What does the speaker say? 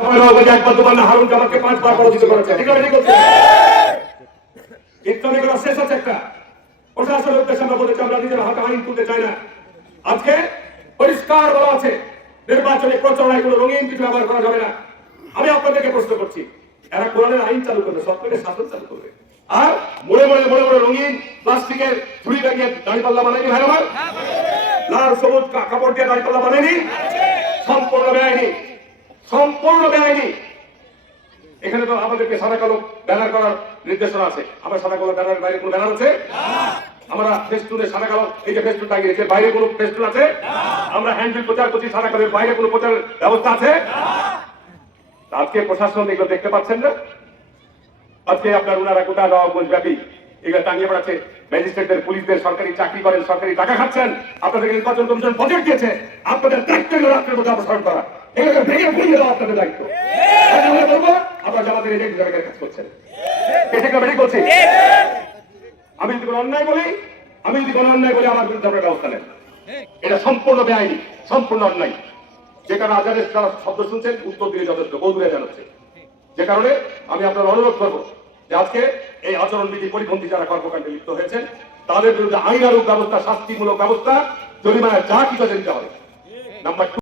একবার দুবার না হারুন জামাতকে 5 বার পরাজিত করেছে। ঠিক আছে, ঠিক আছে। ইসলামী করা শেষ হচ্ছে একটা প্রশাসনের উদ্দেশ্যে আমরা বলতে চাই, আমরা নিজের হাতে আইন তুলতে চাই না। আজকে পরিষ্কার বলা আছে নির্বাচনী প্রচারণায় কোনো রঙিন কিছু ব্যবহার করা যাবে না। আমি আপনাদেরকে প্রশ্ন করছি, এরা কোরআনের আইন চালু করবে, সরকারের শাসন চালু করবে, আর মোড়ে মোড়ে মোড়ে মোড়ে রঙিন প্লাস্টিকের ঝুড়ি লাগিয়ে দাঁড়িপাল্লা বানায়নি ভাই আমার, লাল সবুজ কাপড় দিয়ে দাঁড়িপাল্লা বানায়নি, সম্পূর্ণ বেআইনি, সম্পূর্ণ বেআইনি। এখানে তো আমাদেরকে সাদা কালো ব্যানার করার নির্দেশনা আছে। আমরা সাদা কালো ব্যানারের বাইরে কোনো ব্যানার আছে? আমরা ফেস্টুনে সাদা কালো এই যে ফেস্টুন টাঙিয়েছে, বাইরে কোনো ফেস্টুন আছে? আমরা হ্যান্ডবিল প্রচার করছি, সাদা কালোর বাইরে কোনো প্রচার ব্যবস্থা আছে? আজকে প্রশাসন এগুলো দেখতে পাচ্ছেন না? আজকে আপনার ওনারা গোটা নবাবগঞ্জ ব্যাপী এগুলো টাঙিয়ে বেড়াচ্ছে। ম্যাজিস্ট্রেটদের, পুলিশদের, সরকারি চাকরি করেন, সরকারি টাকা খাচ্ছেন, আপনাদের নির্বাচন কমিশন বাজেট দিয়েছে, আপনাদের দায়িত্ব হলো রাষ্ট্রের মধ্যে অপসারণ করা। এগুলোকে ভেঙে ভেঙে দেওয়া আপনাদের দায়িত্ব। আমরা বলবো আপনারা জামাতের এজেন্ট হিসেবে কাজ করছেন। ঠিক বলছি? আমি যদি কোনো অন্যায় বলি, আমার বিরুদ্ধে আপনার ব্যবস্থা নেন। এটা সম্পূর্ণ বেআইনি, সম্পূর্ণ অন্যায়। যে কারণে আজানের যারা শব্দ শুনছেন উত্তর দিয়ে যথেষ্ট বহুদূরে জানাচ্ছে। যে কারণে আমি আপনার অনুরোধ করবো যে আজকে এই আচরণবিধি পরিপন্থী যারা কর্মকাণ্ডে লিপ্ত হয়েছেন তাদের বিরুদ্ধে আইনানুগ ব্যবস্থা, শাস্তিমূলক ব্যবস্থা, জরিমানা যা কিছু দিতে হবে। নাম্বার